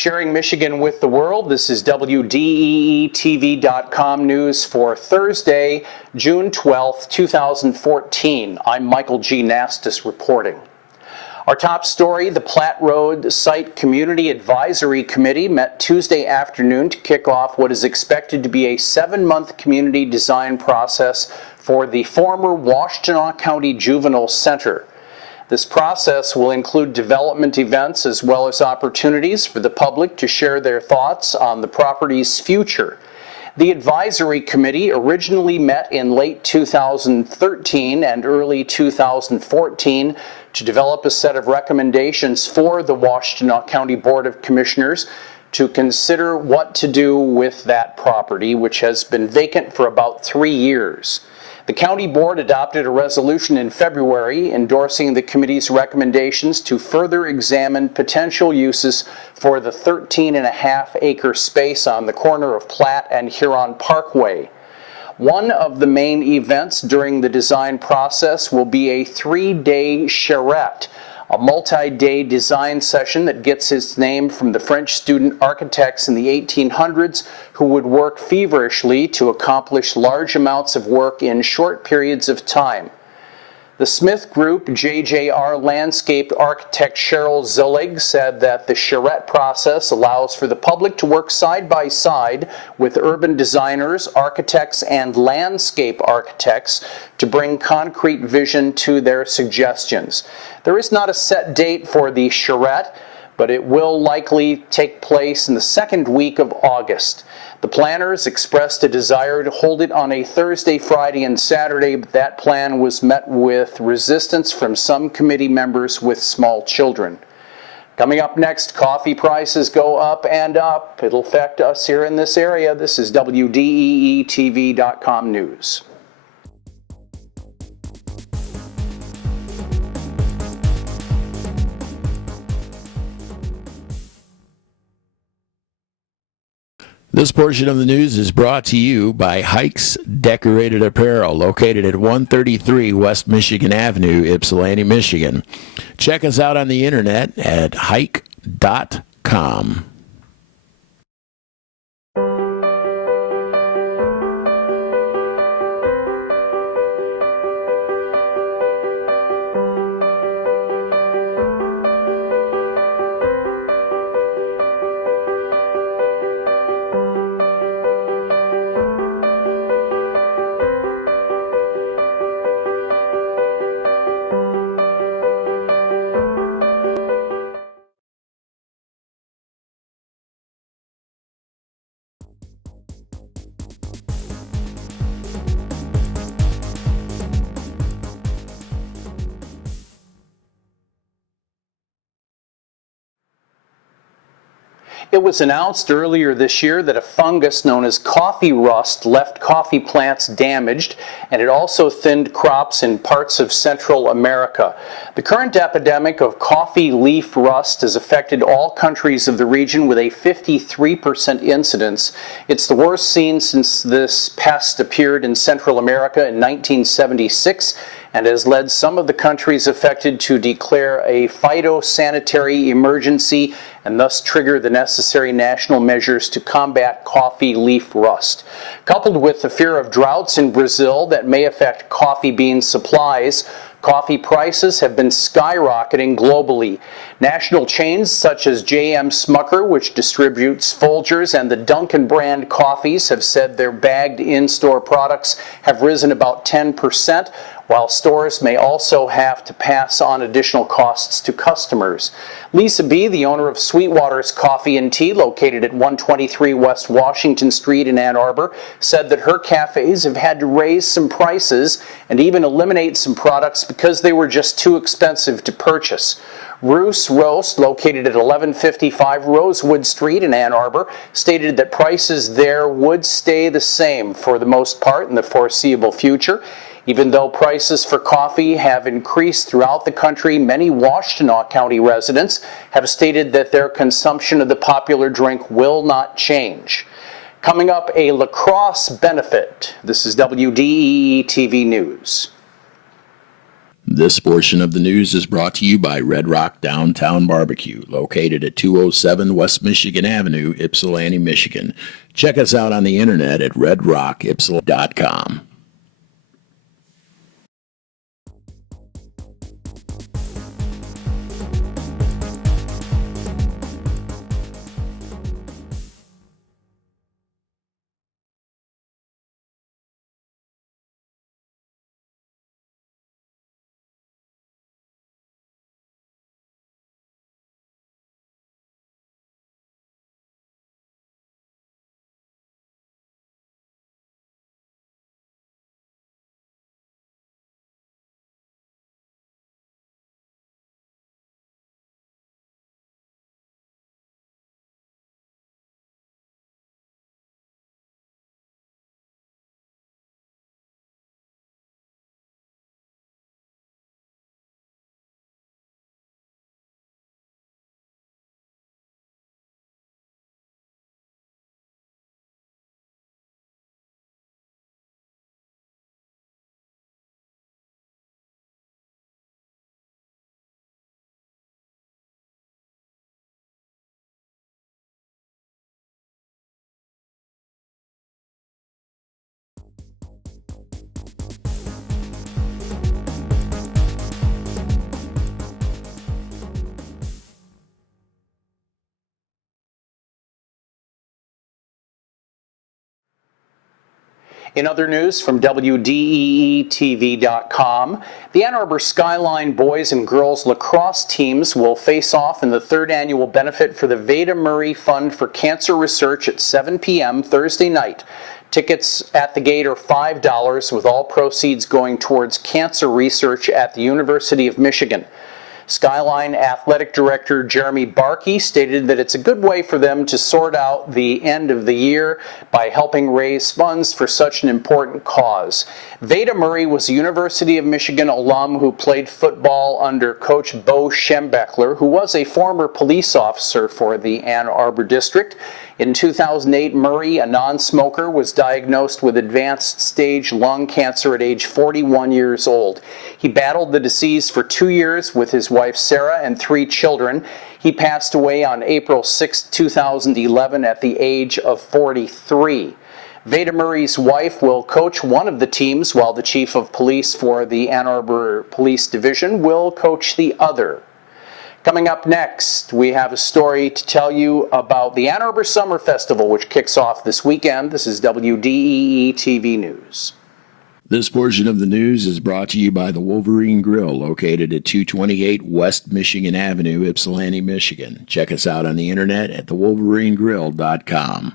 Sharing Michigan with the world, this is WDEE news for Thursday, June 12, 2014. I'm Michael G. Nastos reporting. Our top story, the Platte Road Site Community Advisory Committee met Tuesday afternoon to kick off what is expected to be a 7-month community design process for the former Washtenaw County Juvenile Center. This process will include development events as well as opportunities for the public to share their thoughts on the property's future. The advisory committee originally met in late 2013 and early 2014 to develop a set of recommendations for the Washtenaw County Board of Commissioners to consider what to do with that property, which has been vacant for about 3 years. The county board adopted a resolution in February endorsing the committee's recommendations to further examine potential uses for the 13.5-acre space on the corner of Platte and Huron Parkway. One of the main events during the design process will be a 3-day charrette, a multi-day design session that gets its name from the French student architects in the 1800s who would work feverishly to accomplish large amounts of work in short periods of time. The Smith Group JJR landscape architect Cheryl Zillig said that the charrette process allows for the public to work side by side with urban designers, architects, and landscape architects to bring concrete vision to their suggestions. There is not a set date for the charrette, but it will likely take place in the second week of August. The planners expressed a desire to hold it on a Thursday, Friday, and Saturday, but that plan was met with resistance from some committee members with small children. Coming up next, coffee prices go up and up. It'll affect us here in this area. This is WDEE TV.com news. This portion of the news is brought to you by Hikes Decorated Apparel, located at 133 West Michigan Avenue, Ypsilanti, Michigan. Check us out on the internet at hike.com. It was announced earlier this year that a fungus known as coffee rust left coffee plants damaged, and it also thinned crops in parts of Central America. The current epidemic of coffee leaf rust has affected all countries of the region with a 53% incidence. It's the worst seen since this pest appeared in Central America in 1976, and has led some of the countries affected to declare a phytosanitary emergency and thus trigger the necessary national measures to combat coffee leaf rust. Coupled with the fear of droughts in Brazil that may affect coffee bean supplies, coffee prices have been skyrocketing globally. National chains such as J.M. Smucker, which distributes Folgers, and the Dunkin' brand coffees have said their bagged in-store products have risen about 10%, while stores may also have to pass on additional costs to customers. Lisa B., the owner of Sweetwater's Coffee and Tea, located at 123 West Washington Street in Ann Arbor, said that her cafes have had to raise some prices and even eliminate some products because they were just too expensive to purchase. Roos Roast, located at 1155 Rosewood Street in Ann Arbor, stated that prices there would stay the same for the most part in the foreseeable future. Even though prices for coffee have increased throughout the country, many Washtenaw County residents have stated that their consumption of the popular drink will not change. Coming up, a lacrosse benefit. This is WDEE TV News. This portion of the news is brought to you by Red Rock Downtown Barbecue, located at 207 West Michigan Avenue, Ypsilanti, Michigan. Check us out on the internet at redrockypsilanti.com. In other news from WDEE TV.com, the Ann Arbor Skyline boys and girls lacrosse teams will face off in the third annual benefit for the Veda Murray Fund for Cancer Research at 7 p.m. Thursday night. Tickets at the gate are $5, with all proceeds going towards cancer research at the University of Michigan. Skyline Athletic Director Jeremy Barkey stated that it's a good way for them to sort out the end of the year by helping raise funds for such an important cause. Veda Murray was a University of Michigan alum who played football under Coach Bo Schembechler, who was a former police officer for the Ann Arbor District. In 2008, Murray, a non-smoker, was diagnosed with advanced stage lung cancer at age 41 years old. He battled the disease for 2 years with his wife Sarah and 3 children. He passed away on April 6, 2011 at the age of 43. Veda Murray's wife will coach one of the teams, while the chief of police for the Ann Arbor Police Division will coach the other. Coming up next, we have a story to tell you about the Ann Arbor Summer Festival, which kicks off this weekend. This is WDEE TV News. This portion of the news is brought to you by the Wolverine Grill, located at 228 West Michigan Avenue, Ypsilanti, Michigan. Check us out on the internet at thewolverinegrill.com.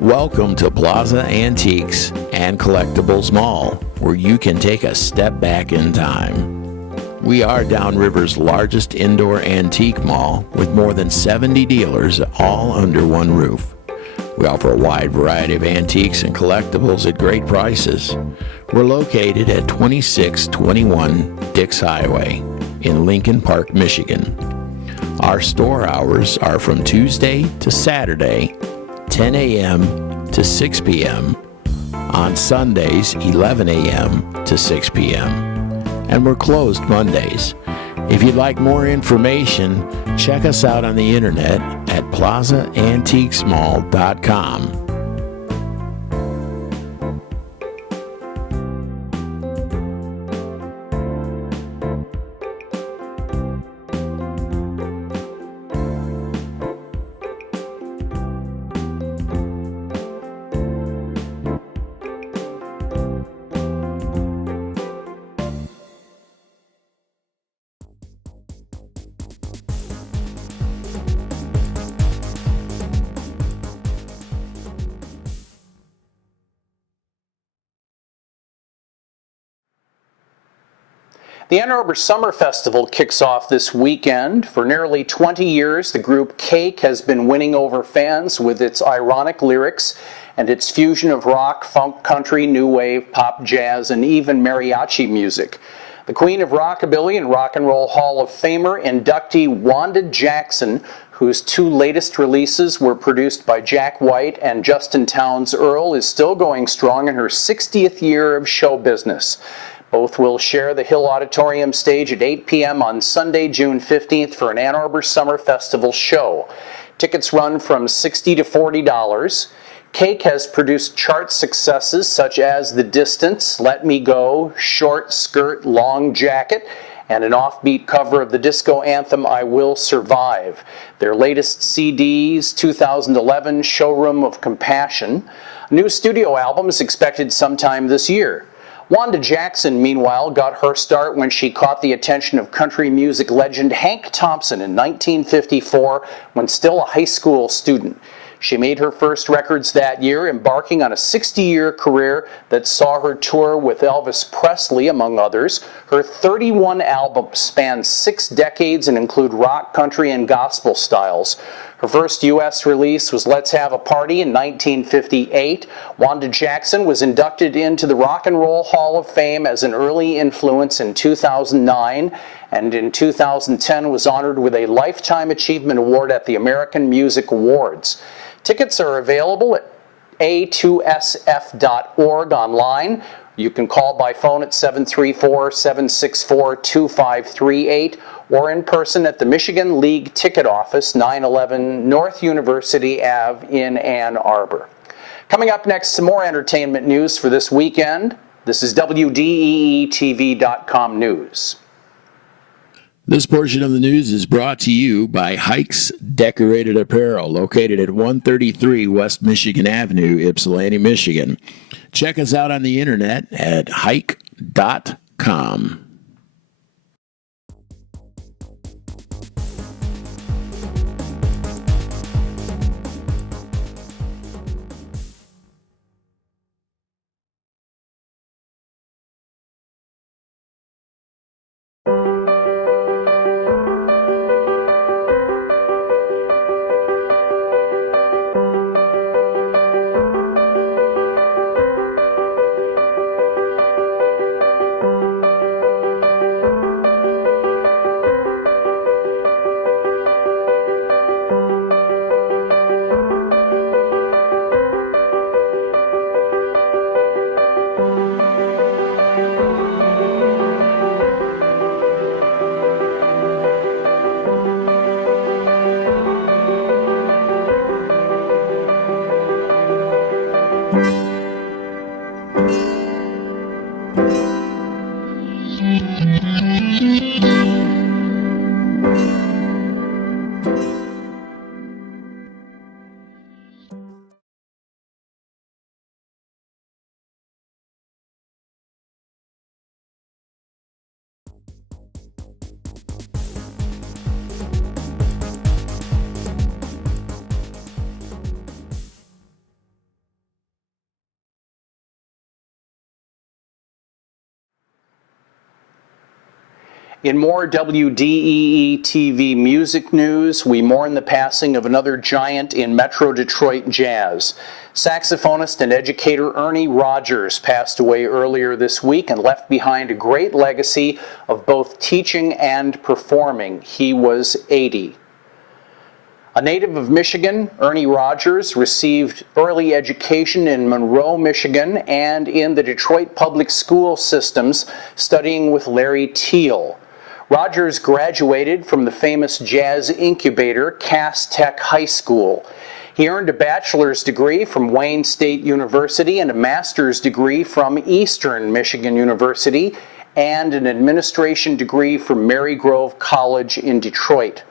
Welcome to Plaza Antiques and Collectibles Mall, where you can take a step back in time. We are Downriver's largest indoor antique mall with more than 70 dealers all under one roof. We offer a wide variety of antiques and collectibles at great prices. We're located at 2621 Dix Highway in Lincoln Park, Michigan. Our store hours are from Tuesday to Saturday, 10 a.m. to 6 p.m. On Sundays, 11 a.m. to 6 p.m. And we're closed Mondays. If you'd like more information, check us out on the internet at plazaantiquesmall.com. The Ann Arbor Summer Festival kicks off this weekend. For nearly 20 years, the group Cake has been winning over fans with its ironic lyrics and its fusion of rock, funk, country, new wave, pop, jazz, and even mariachi music. The Queen of Rockabilly and Rock and Roll Hall of Famer inductee Wanda Jackson, whose two latest releases were produced by Jack White and Justin Townes Earle, is still going strong in her 60th year of show business. Both will share the Hill Auditorium stage at 8 p.m. on Sunday, June 15th for an Ann Arbor Summer Festival show. Tickets run from $60 to $40. Cake has produced chart successes such as The Distance, Let Me Go, Short Skirt, Long Jacket, and an offbeat cover of the disco anthem I Will Survive. Their latest CDs, 2011 Showroom of Compassion. A new studio album is expected sometime this year. Wanda Jackson, meanwhile, got her start when she caught the attention of country music legend Hank Thompson in 1954 when still a high school student. She made her first records that year, embarking on a 60-year career that saw her tour with Elvis Presley, among others. Her 31 albums span 6 decades and include rock, country, and gospel styles. Her first U.S. release was Let's Have a Party in 1958. Wanda Jackson was inducted into the Rock and Roll Hall of Fame as an early influence in 2009, and in 2010 was honored with a Lifetime Achievement Award at the American Music Awards. Tickets are available at a2sf.org online. You can call by phone at 734-764-2538 or in person at the Michigan League Ticket Office, 911 North University Ave in Ann Arbor. Coming up next, some more entertainment news for this weekend. This is WDEE News. This portion of the news is brought to you by Hikes Decorated Apparel, located at 133 West Michigan Avenue, Ypsilanti, Michigan. Check us out on the internet at hike.com. In more WDEE TV music news, we mourn the passing of another giant in Metro Detroit jazz. Saxophonist and educator Ernie Rogers passed away earlier this week and left behind a great legacy of both teaching and performing. He was 80. A native of Michigan, Ernie Rogers received early education in Monroe, Michigan, and in the Detroit public school systems, studying with Larry Teal. Rogers graduated from the famous jazz incubator, Cass Tech High School. He earned a bachelor's degree from Wayne State University and a master's degree from Eastern Michigan University and an administration degree from Marygrove College in Detroit.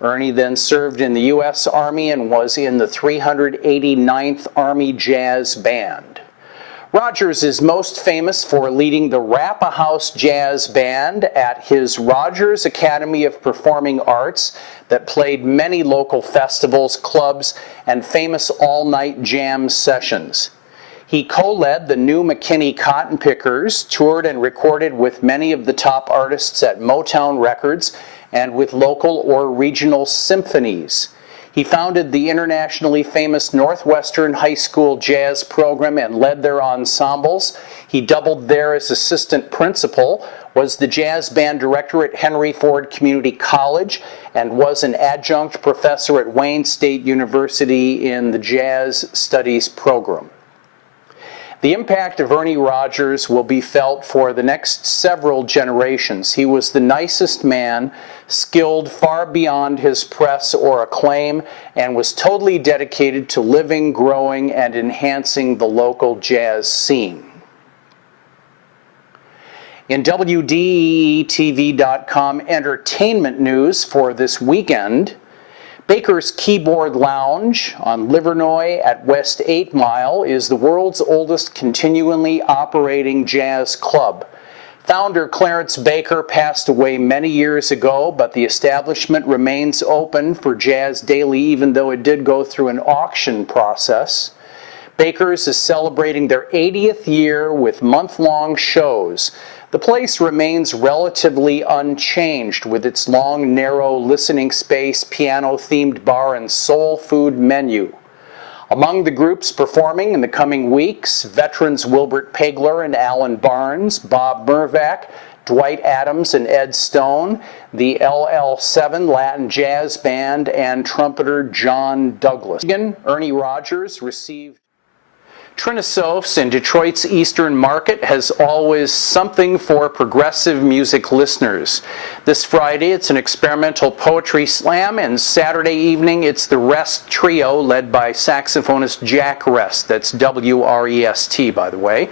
Ernie then served in the U.S. Army and was in the 389th Army Jazz Band. Rogers is most famous for leading the Rappa House Jazz Band at his Rogers Academy of Performing Arts that played many local festivals, clubs, and famous all-night jam sessions. He co-led the New McKinney Cotton Pickers, toured and recorded with many of the top artists at Motown Records, and with local or regional symphonies. He founded the internationally famous Northwestern High School jazz program and led their ensembles. He doubled there as assistant principal, was the jazz band director at Henry Ford Community College, and was an adjunct professor at Wayne State University in the Jazz Studies program. The impact of Ernie Rogers will be felt for the next several generations. He was the nicest man, skilled far beyond his press or acclaim, and was totally dedicated to living, growing, and enhancing the local jazz scene. In WDEE TV.com entertainment news for this weekend, Baker's Keyboard Lounge on Livernois at West 8 Mile is the world's oldest continually operating jazz club. Founder Clarence Baker passed away many years ago, but the establishment remains open for jazz daily, even though it did go through an auction process. Baker's is celebrating their 80th year with month-long shows. The place remains relatively unchanged with its long, narrow listening space, piano-themed bar, and soul food menu. Among the groups performing in the coming weeks, veterans Wilbert Pegler and Alan Barnes, Bob Mervac, Dwight Adams and Ed Stone, the LL7 Latin Jazz Band, and trumpeter John Douglas. Ernie Rogers received. Trinosofs in Detroit's Eastern Market has always something for progressive music listeners. This Friday it's an experimental poetry slam, and Saturday evening it's the Rest Trio led by saxophonist Jack Rest. That's W-R-E-S-T, by the way.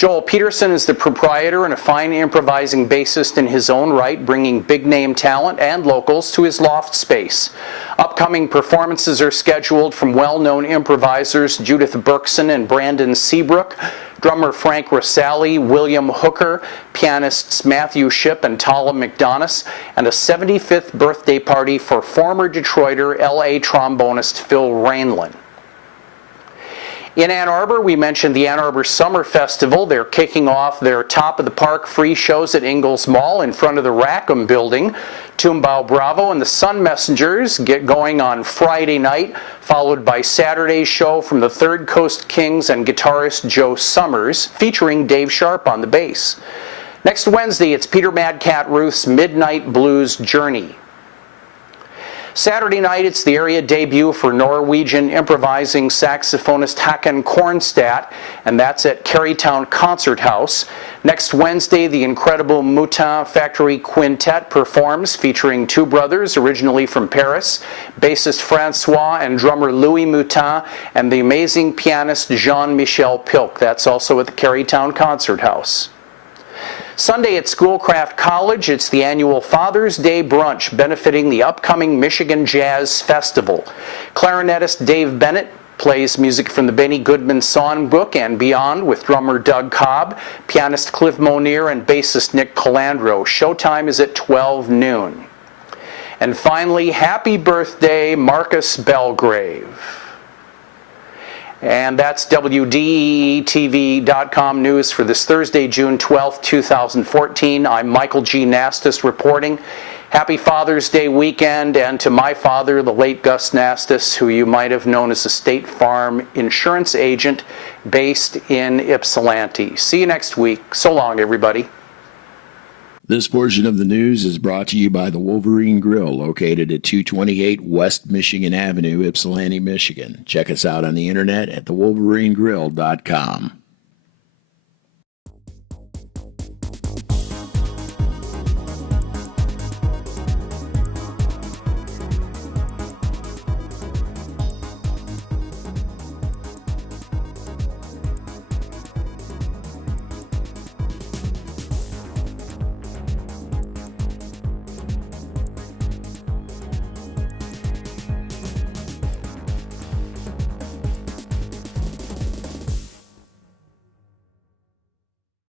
Joel Peterson is the proprietor and a fine improvising bassist in his own right, bringing big-name talent and locals to his loft space. Upcoming performances are scheduled from well-known improvisers Judith Berkson and Brandon Seabrook, drummer Frank Rosali, William Hooker, pianists Matthew Shipp and Tala McDonough, and a 75th birthday party for former Detroiter L.A. trombonist Phil Rainlin. In Ann Arbor, we mentioned the Ann Arbor Summer Festival. They're kicking off their top-of-the-park free shows at Ingalls Mall in front of the Rackham Building. Tumbao Bravo and the Sun Messengers get going on Friday night, followed by Saturday's show from the Third Coast Kings and guitarist Joe Summers, featuring Dave Sharp on the bass. Next Wednesday, it's Peter Mad Cat Ruth's Midnight Blues Journey. Saturday night, it's the area debut for Norwegian improvising saxophonist Håkon Kornstadt, and that's at Carytown Concert House. Next Wednesday, the incredible Moutin Factory Quintet performs, featuring two brothers originally from Paris, bassist Francois and drummer Louis Moutin, and the amazing pianist Jean-Michel Pilk. That's also at the Carytown Concert House. Sunday at Schoolcraft College, it's the annual Father's Day Brunch benefiting the upcoming Michigan Jazz Festival. Clarinetist Dave Bennett plays music from the Benny Goodman Songbook and beyond with drummer Doug Cobb, pianist Cliff Monier, and bassist Nick Calandro. Showtime is at 12 noon. And finally, happy birthday, Marcus Belgrave. And that's WDEE TV.com news for this Thursday, June 12th, 2014. I'm Michael G. Nastos reporting. Happy Father's Day weekend, and to my father, the late Gus Nastos, who you might have known as a State Farm insurance agent based in Ypsilanti. See you next week. So long, everybody. This portion of the news is brought to you by the Wolverine Grill, located at 228 West Michigan Avenue, Ypsilanti, Michigan. Check us out on the internet at thewolverinegrill.com.